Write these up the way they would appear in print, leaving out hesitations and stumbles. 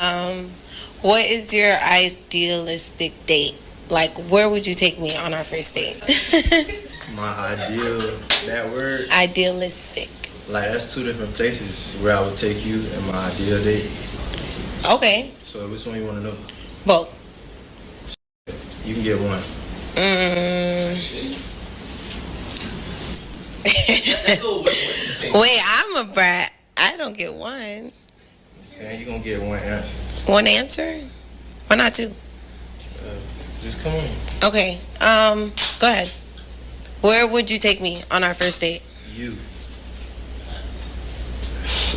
Um, what is your idealistic date? Like, where would you take me on our first date? My ideal, that word, Idealistic. like that's two different places where I would take you in my ideal date. Okay, So which one you want to know? both. You can get one. Wait, I'm a brat. I don't get one. I'm saying you're gonna get one answer. One answer? Why not two? Just come on. Okay. Go ahead. Where would you take me on our first date? You.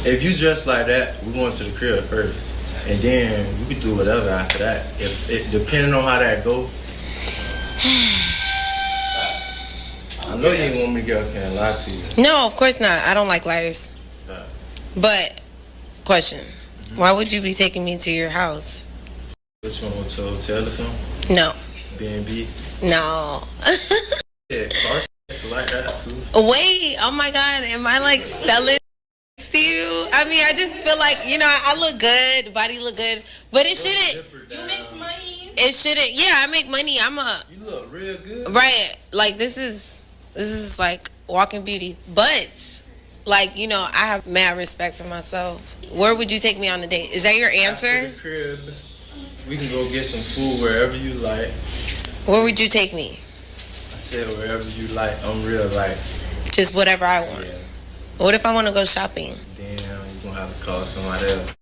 If you dress like that, we're going to the crib first, and then we can do whatever after that. If it depending on how that go. I know you ain't want me to get up here and lie to you. No, of course not. I don't like liars. But, question. Why would you be taking me to your house? Which one, to a hotel or something? No. B&B? No. Yeah, car sex like that too. Wait, oh my God. Am I like selling to you? I mean, I just feel like, I look good. Body look good. But it shouldn't. You make some money. It shouldn't. Yeah, I make money. You look real good. Right. Like, this is like walking beauty. But, like, I have mad respect for myself. Where would you take me on a date? Is that your answer? After the crib, we can go get some food wherever you like. Where would you take me? I said wherever you like. I'm real like. Just whatever I want. Yeah. What if I want to go shopping? Damn, you're gonna have to call somebody else.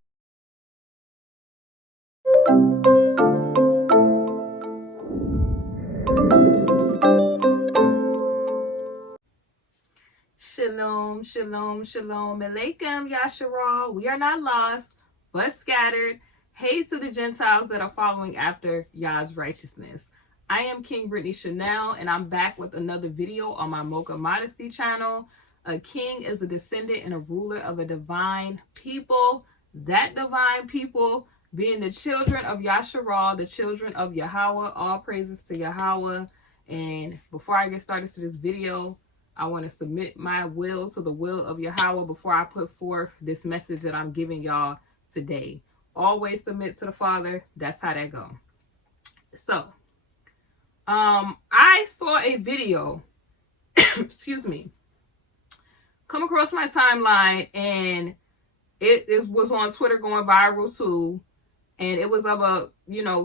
Shalom, shalom, shalom, alaikum, Yasharal. We are not lost, but scattered. Hey to the Gentiles that are following after Yah's righteousness. I am King Brittany Chanel, and I'm back with another video on my Mocha Modesty channel. A king is a descendant and a ruler of a divine people. That divine people being the children of Yasharal, the children of Yahweh. All praises to Yahweh. And before I get started to this video, I want to submit my will to the will of Yahweh before I put forth this message that I'm giving y'all today. Always submit to the Father. That's how that go. So, I saw a video, excuse me, come across my timeline, and it was on Twitter going viral too. And it was of a,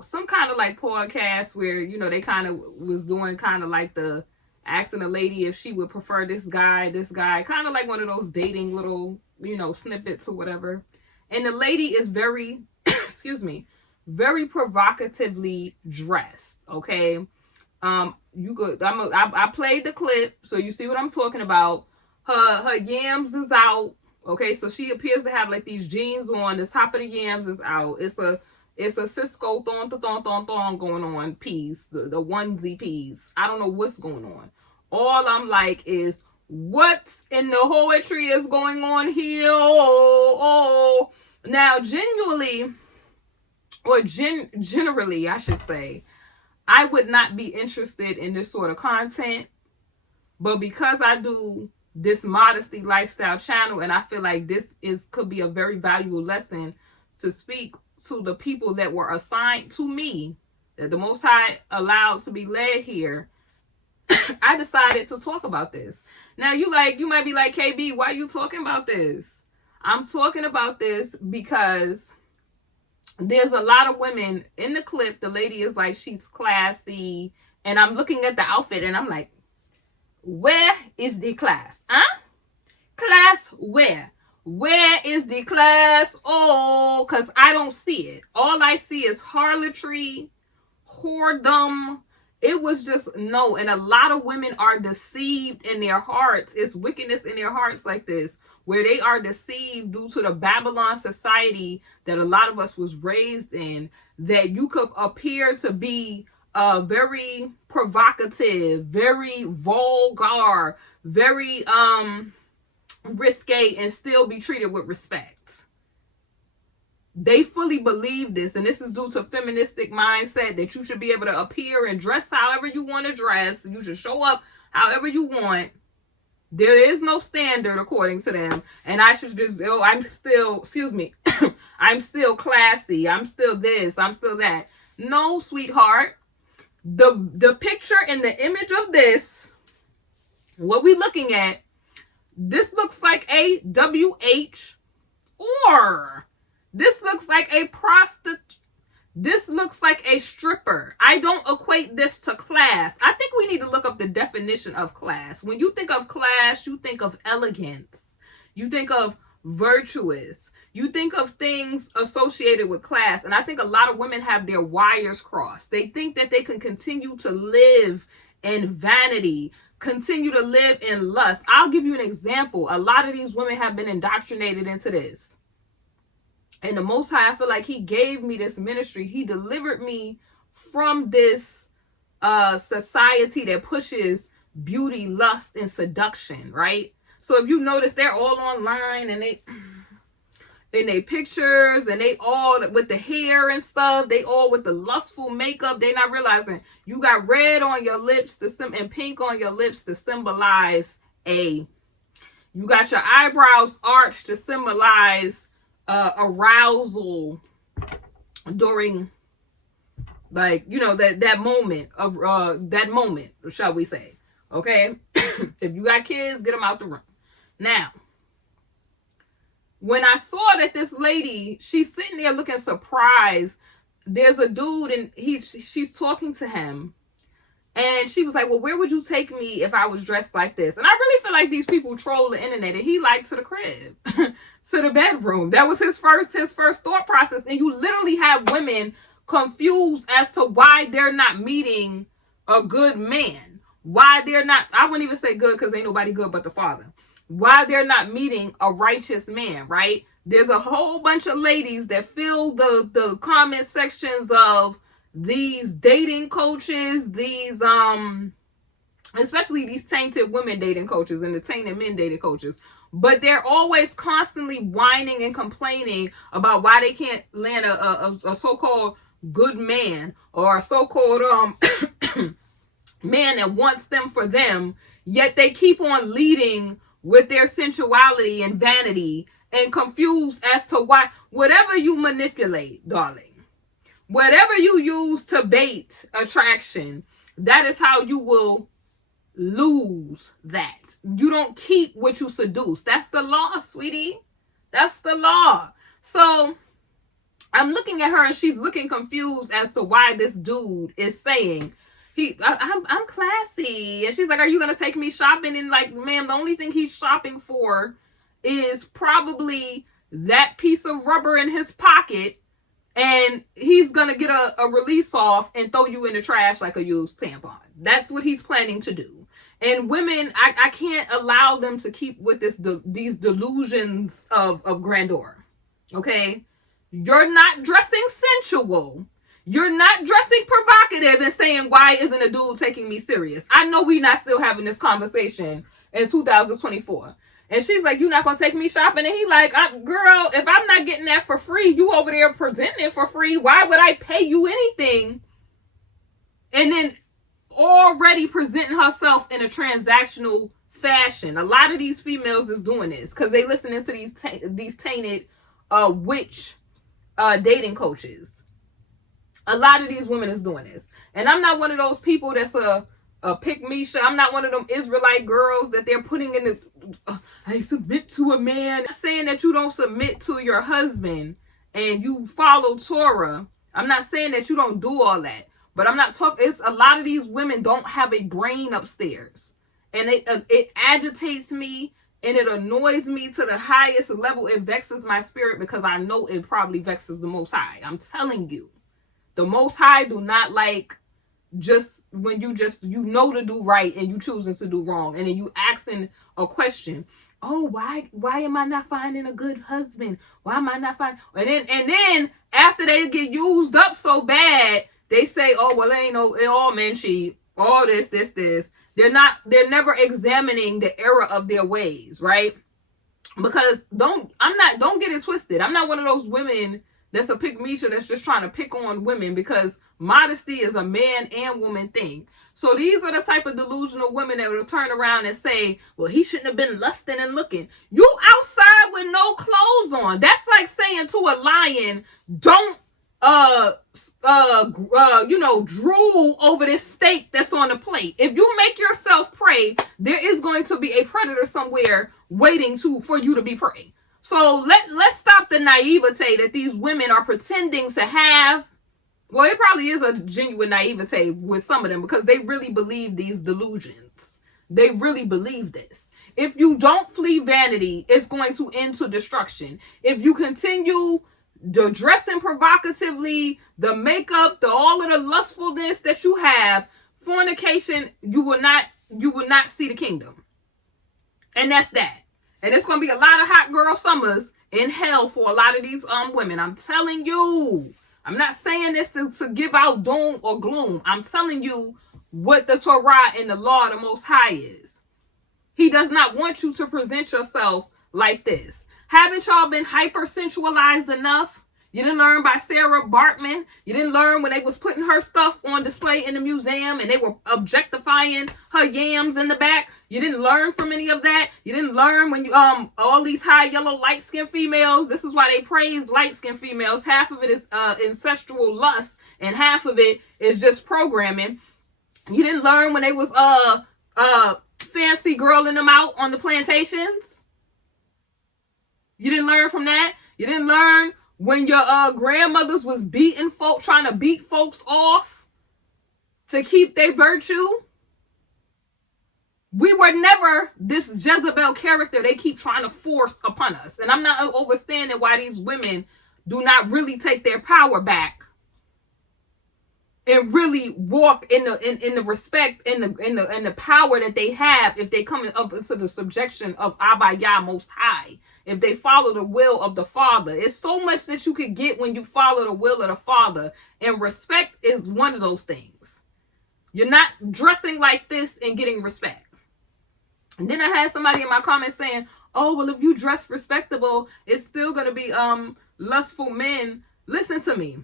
some kind of like podcast where, they kind of was doing kind of like the asking a lady if she would prefer this guy, kind of like one of those dating little, snippets or whatever. And the lady is very, excuse me, very provocatively dressed. Okay. I played the clip, so you see what I'm talking about. Her yams is out. Okay. So she appears to have like these jeans on. The top of the yams is out. It's a Cisco thon going on piece, the onesie piece. I don't know what's going on. All I'm like is, what in the poetry is going on here? Oh. Now, generally, I should say, I would not be interested in this sort of content. But because I do this modesty lifestyle channel, and I feel like this could be a very valuable lesson to speak to the people that were assigned to me, that the Most High allowed to be led here, I decided to talk about this. Now you might be like, KB, why are you talking about this? I'm talking about this because there's a lot of women in the clip. The lady is like, she's classy, and I'm looking at the outfit and I'm like, where is the class? Huh? Class where? Where is the class? Oh, because I don't see it. All I see is harlotry, whoredom. It was just, no. And a lot of women are deceived in their hearts. It's wickedness in their hearts like this, where they are deceived due to the Babylon society that a lot of us was raised in, that you could appear to be very provocative, very vulgar, very risque, and still be treated with respect. They fully believe this, and this is due to feministic mindset, that you should be able to appear and dress however you want to dress. You should show up however you want. There is no standard according to them, and I should just, I'm I'm still classy. I'm still this. I'm still that. No, sweetheart. The picture and the image of this, what we looking at, this looks like a WH, or this looks like a prostitute. This looks like a stripper. I don't equate this to class. I think we need to look up the definition of class. When you think of class, you think of elegance. You think of virtuous. You think of things associated with class. And I think a lot of women have their wires crossed. They think that they can continue to live in vanity, continue to live in lust. I'll give you an example. A lot of these women have been indoctrinated into this. And the Most High, I feel like he gave me this ministry. He delivered me from this society that pushes beauty, lust, and seduction, right? So if you notice, they're all online and they pictures, and they all with the hair and stuff. They all with the lustful makeup. They not realizing you got red on your lips and pink on your lips to symbolize A. You got your eyebrows arched to symbolize arousal during, like, you know, that moment of shall we say. Okay. If you got kids, get them out the room. Now, when I saw that this lady, she's sitting there looking surprised, there's a dude and she's talking to him, and she was like, well, where would you take me if I was dressed like this? And I really feel like these people troll the internet, and he liked to the crib, to the bedroom. That was his first thought process. And you literally have women confused as to why they're not meeting a good man. Why they're not, I wouldn't even say good because ain't nobody good but the Father. Why they're not meeting a righteous man, right? There's a whole bunch of ladies that fill the comment sections of these dating coaches, these especially these tainted women dating coaches and the tainted men dating coaches, but they're always constantly whining and complaining about why they can't land a so-called good man, or a so-called man that wants them for them, yet they keep on leading with their sensuality and vanity, and confused as to why. Whatever you manipulate, darling, whatever you use to bait attraction, that is how you will lose that. You don't keep what you seduce. That's the law, sweetie. That's the law. So I'm looking at her and she's looking confused as to why this dude is saying, I'm classy. And she's like, are you going to take me shopping? And like, ma'am, the only thing he's shopping for is probably that piece of rubber in his pocket. And he's going to get a release off and throw you in the trash like a used tampon. That's what he's planning to do. And women, I can't allow them to keep with these delusions of grandeur. Okay? You're not dressing sensual. You're not dressing provocative and saying, why isn't a dude taking me serious? I know we're not still having this conversation in 2024. And she's like, you're not going to take me shopping? And he like, girl, if I'm not getting that for free, you over there presenting it for free, why would I pay you anything? And then already presenting herself in a transactional fashion. A lot of these females is doing this because they listening to these tainted witch dating coaches. A lot of these women is doing this. And I'm not one of those people that's a pick-me-sha. I'm not one of them Israelite girls that they're putting in the, I submit to a man. I'm not saying that you don't submit to your husband and you follow Torah. I'm not saying that you don't do all that. But I'm not talking, it's a lot of these women don't have a brain upstairs. And it agitates me and it annoys me to the highest level. It vexes my spirit because I know it probably vexes the Most High. I'm telling you. The Most High do not like just when you know to do right and you choosing to do wrong. And then you asking a question. Oh, why am I not finding a good husband? Why am I not finding? And then after they get used up so bad, they say, oh, well, ain't no, all men cheat. All this. They're never examining the error of their ways, right? Because don't get it twisted. I'm not one of those women that's a pick-me-sha that's just trying to pick on women because Modesty is a man and woman thing. So these are the type of delusional women that will turn around and say, well, he shouldn't have been lusting and looking. You outside with no clothes on. That's like saying to a lion, don't drool over this steak that's on the plate. If you make yourself prey, there is going to be a predator somewhere waiting for you to be prey. So let's stop the naivete that these women are pretending to have. Well, it probably is a genuine naivete with some of them because they really believe these delusions. They really believe this. If you don't flee vanity, it's going to end to destruction. If you continue the dressing provocatively, the makeup, all of the lustfulness that you have, fornication, you will not see the kingdom. And that's that. And it's going to be a lot of hot girl summers in hell for a lot of these women. I'm telling you. I'm not saying this to give out doom or gloom. I'm telling you what the Torah and the law of the Most High is. He does not want you to present yourself like this. Haven't y'all been hypersensualized enough? You didn't learn by Sarah Bartman. You didn't learn when they was putting her stuff on display in the museum and they were objectifying her yams in the back. You didn't learn from any of that. You didn't learn when you all these high yellow light-skinned females. This is why they praise light-skinned females. Half of it is ancestral lust and half of it is just programming. You didn't learn when they was fancy girling them out on the plantations. You didn't learn from that. You didn't learn when your grandmothers was beating folk, trying to beat folks off to keep their virtue. We were never this Jezebel character they keep trying to force upon us. And I'm not understanding why these women do not really take their power back and really walk in the respect and the power that they have if they come up into the subjection of Abba Yah Most High. If they follow the will of the Father. It's so much that you could get when you follow the will of the Father. And respect is one of those things. You're not dressing like this and getting respect. And then I had somebody in my comments saying, oh, well, if you dress respectable, it's still going to be lustful men. Listen to me.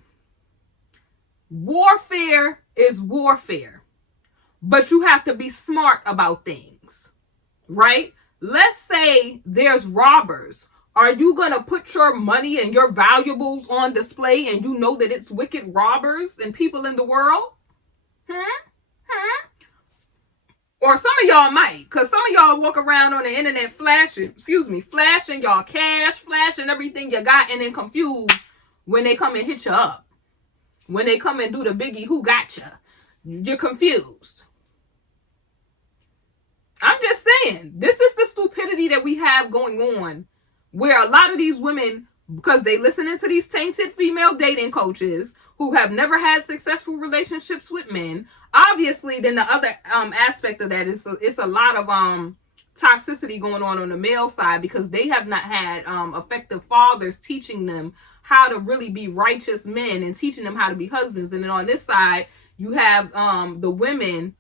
Warfare is warfare. But you have to be smart about things. Right? Let's say there's robbers. Are you going to put your money and your valuables on display and you know that it's wicked robbers and people in the world? Or some of y'all might, because some of y'all walk around on the internet flashing y'all cash, flashing everything you got, and then confused when they come and hit you up. When they come and do the biggie, who got you? You're confused. I'm just saying, this is the stupidity that we have going on, where a lot of these women, because they listening to these tainted female dating coaches who have never had successful relationships with men. Obviously, then the other aspect of that is it's a lot of toxicity going on the male side because they have not had effective fathers teaching them how to really be righteous men and teaching them how to be husbands. And then on this side, you have the women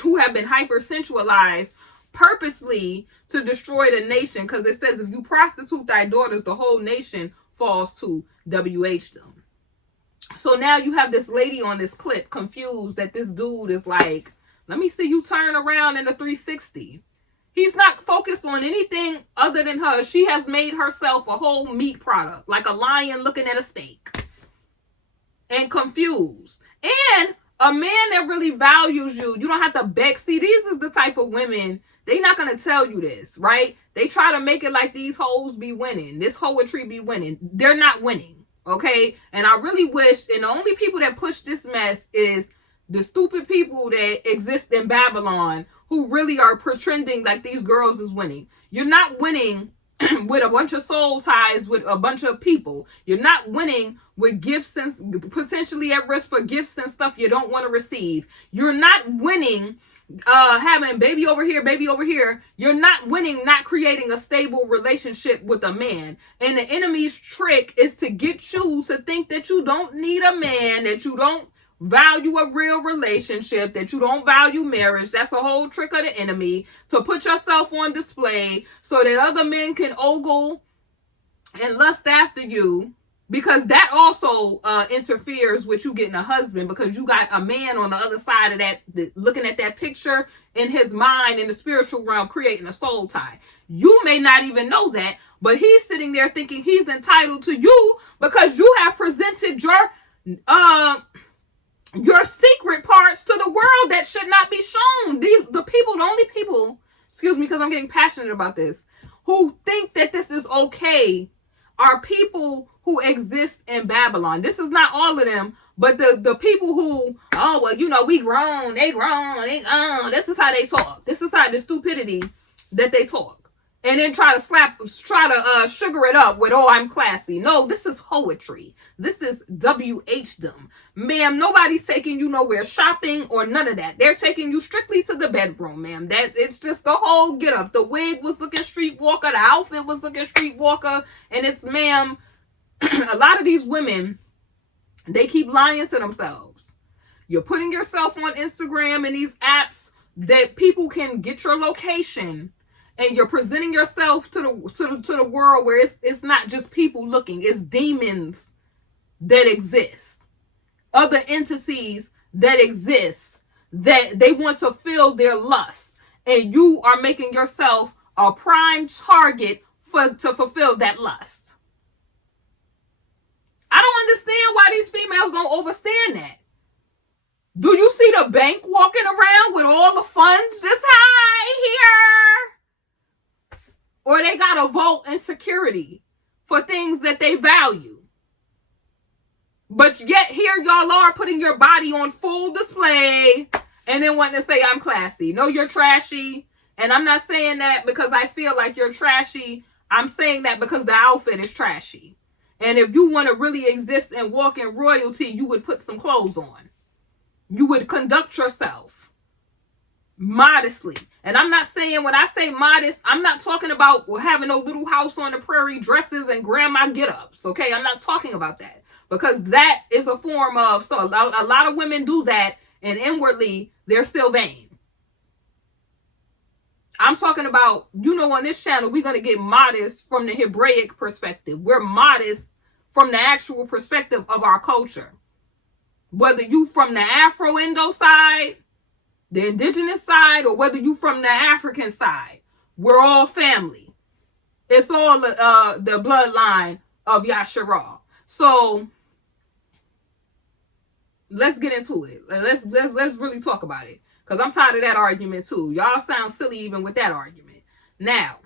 who have been hypersensualized purposely to destroy the nation, because it says if you prostitute thy daughters, the whole nation falls to WH them. So now you have this lady on this clip confused that this dude is like, let me see you turn around in a 360. He's not focused on anything other than her. She has made herself a whole meat product, like a lion looking at a steak. And confused. And a man that really values you, you don't have to beg. See, these is the type of women, they not going to tell you this, right? They try to make it like these hoes be winning. This hoetry be winning. They're not winning, okay? And I really wish, and the only people that push this mess is the stupid people that exist in Babylon who really are pretending like these girls is winning. You're not winning with a bunch of soul ties with a bunch of people. You're not winning with gifts and potentially at risk for gifts and stuff you don't want to receive. You're not winning having baby over here, baby over here. You're not winning not creating a stable relationship with a man. And the enemy's trick is to get you to think that you don't need a man, that you don't value a real relationship, that you don't value marriage. That's a whole trick of the enemy, to put yourself on display so that other men can ogle and lust after you because that also interferes with you getting a husband, because you got a man on the other side of that, looking at that picture in his mind, in the spiritual realm, creating a soul tie. You may not even know that, but he's sitting there thinking he's entitled to you because you have presented your secret parts to the world that should not be shown. The only people, excuse me, because I'm getting passionate about this, who think that this is okay are people who exist in Babylon. This is not all of them, but the people who, oh, well, you know, we grown, they grown, this is how they talk. This is how the stupidity that they talk. And then try to sugar it up with, oh, I'm classy. No, this is poetry. This is WH-dom. Ma'am, nobody's taking you nowhere shopping or none of that. They're taking you strictly to the bedroom, ma'am. It's just the whole get up. The wig was looking streetwalker. The outfit was looking streetwalker. And it's, ma'am, a lot of these women, they keep lying to themselves. You're putting yourself on Instagram and these apps that people can get your location, and you're presenting yourself to the world where it's not just people looking, it's demons that exist, other entities that exist, that they want to fill their lust, and you are making yourself a prime target to fulfill that lust. I don't understand why these females don't understand that. Do you see the bank walking around with all the funds just hi here? Or they got a vault in security for things that they value. But yet here y'all are putting your body on full display and then wanting to say I'm classy. No, you're trashy. And I'm not saying that because I feel like you're trashy. I'm saying that because the outfit is trashy. And if you want to really exist and walk in royalty, you would put some clothes on. You would conduct yourself modestly. And I'm not saying, when I say modest, I'm not talking about having no little house on the prairie dresses and grandma get-ups, okay? I'm not talking about that, because that is a form of, so a lot of women do that, and inwardly, they're still vain. I'm talking about, you know, on this channel, we're going to get modest from the Hebraic perspective. We're modest from the actual perspective of our culture. Whether you from the Afro-Indo side, the indigenous side, or whether you from the African side, we're all family. It's all the bloodline of Yasharah. So let's get into it. Let's really talk about it, because I'm tired of that argument too. Y'all sound silly even with that argument. Now,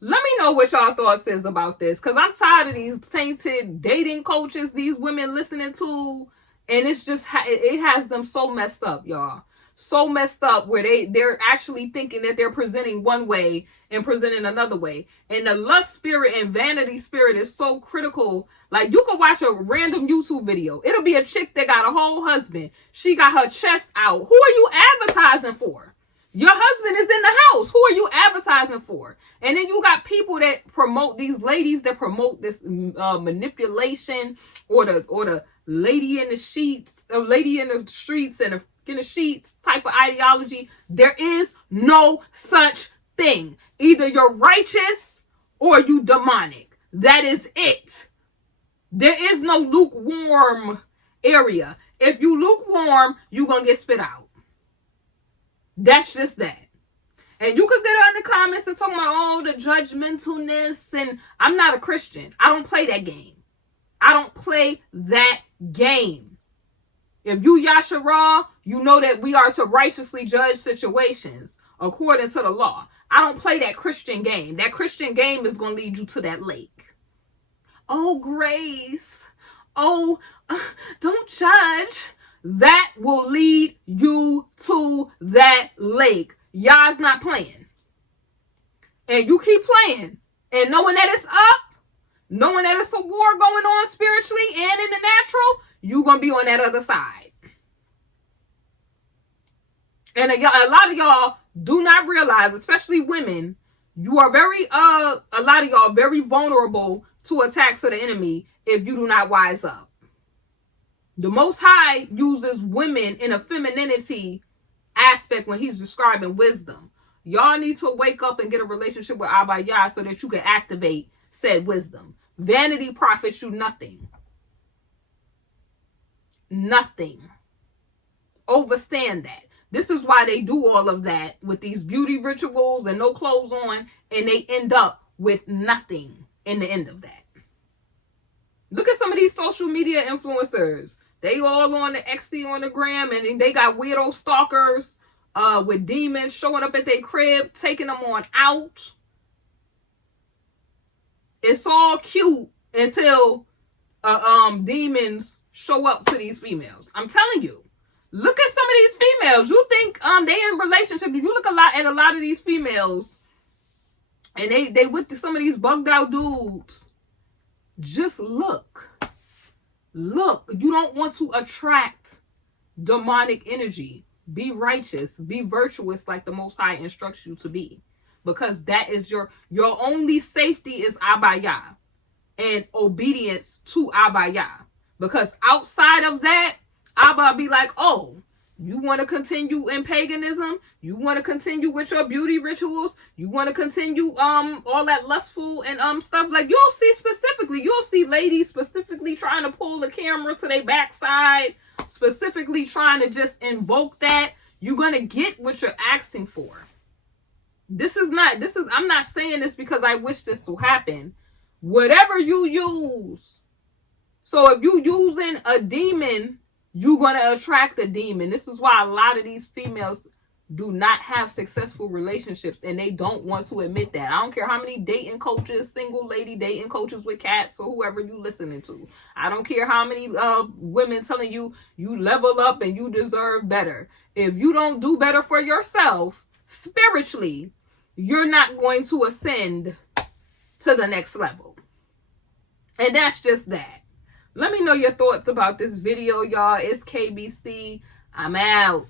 let me know what y'all thoughts is about this, because I'm tired of these tainted dating coaches these women listening to. And it's just, it has them so messed up, y'all. So messed up where they're actually thinking that they're presenting one way and presenting another way. And the lust spirit and vanity spirit is so critical. Like, you can watch a random YouTube video. It'll be a chick that got a whole husband. She got her chest out. Who are you advertising for? Your husband is in the house. Who are you advertising for? And then you got people that promote, these ladies that promote this manipulation, or the lady in the sheets, a lady in the streets and in the sheets type of ideology. There is no such thing. Either you're righteous or you demonic. That is it. There is no lukewarm area. If you lukewarm, you're going to get spit out. That's just that. And you could get on the comments and talk about, oh, the judgmentalness. And I'm not a Christian. I don't play that game. I don't play that game. If you Yasharah, you know that we are to righteously judge situations according to the law. I don't play that Christian game. That Christian game is going to lead you to that lake. Oh, grace. Oh, don't judge. That will lead you to that lake. Y'all's not playing. And you keep playing. And knowing that it's up, knowing that it's a war going on spiritually and in the natural, you're going to be on that other side. And a lot of y'all do not realize, especially women, you are a lot of y'all very vulnerable to attacks of the enemy if you do not wise up. The Most High uses women in a femininity aspect when he's describing wisdom. Y'all need to wake up and get a relationship with Abba Yah so that you can activate said wisdom. Vanity profits you nothing. Nothing. Overstand that. This is why they do all of that with these beauty rituals and no clothes on, and they end up with nothing in the end of that. Look at some of these social media influencers. They all on the XC on the gram, and they got weirdo stalkers with demons showing up at their crib, taking them on out. It's all cute until demons show up to these females. I'm telling you. Look at some of these females. You think they in relationship. You look at a lot of these females, and they with some of these bugged out dudes. Just look. Look. You don't want to attract demonic energy. Be righteous. Be virtuous like the Most High instructs you to be. Because that is your only safety is Abaya and obedience to Abaya. Because outside of that, Abba be like, oh, you want to continue in paganism? You want to continue with your beauty rituals? You want to continue all that lustful and stuff? Like you'll see ladies specifically trying to pull the camera to their backside, specifically trying to just invoke that. You're gonna get what you're asking for. I'm not saying this because I wish this to happen. Whatever you use. So if you using a demon, you're going to attract a demon. This is why a lot of these females do not have successful relationships, and they don't want to admit that. I don't care how many dating coaches, single lady dating coaches with cats, or whoever you listening to. I don't care how many women telling you level up and you deserve better. If you don't do better for yourself spiritually, you're not going to ascend to the next level. And that's just that. Let me know your thoughts about this video, y'all. It's KBC. I'm out.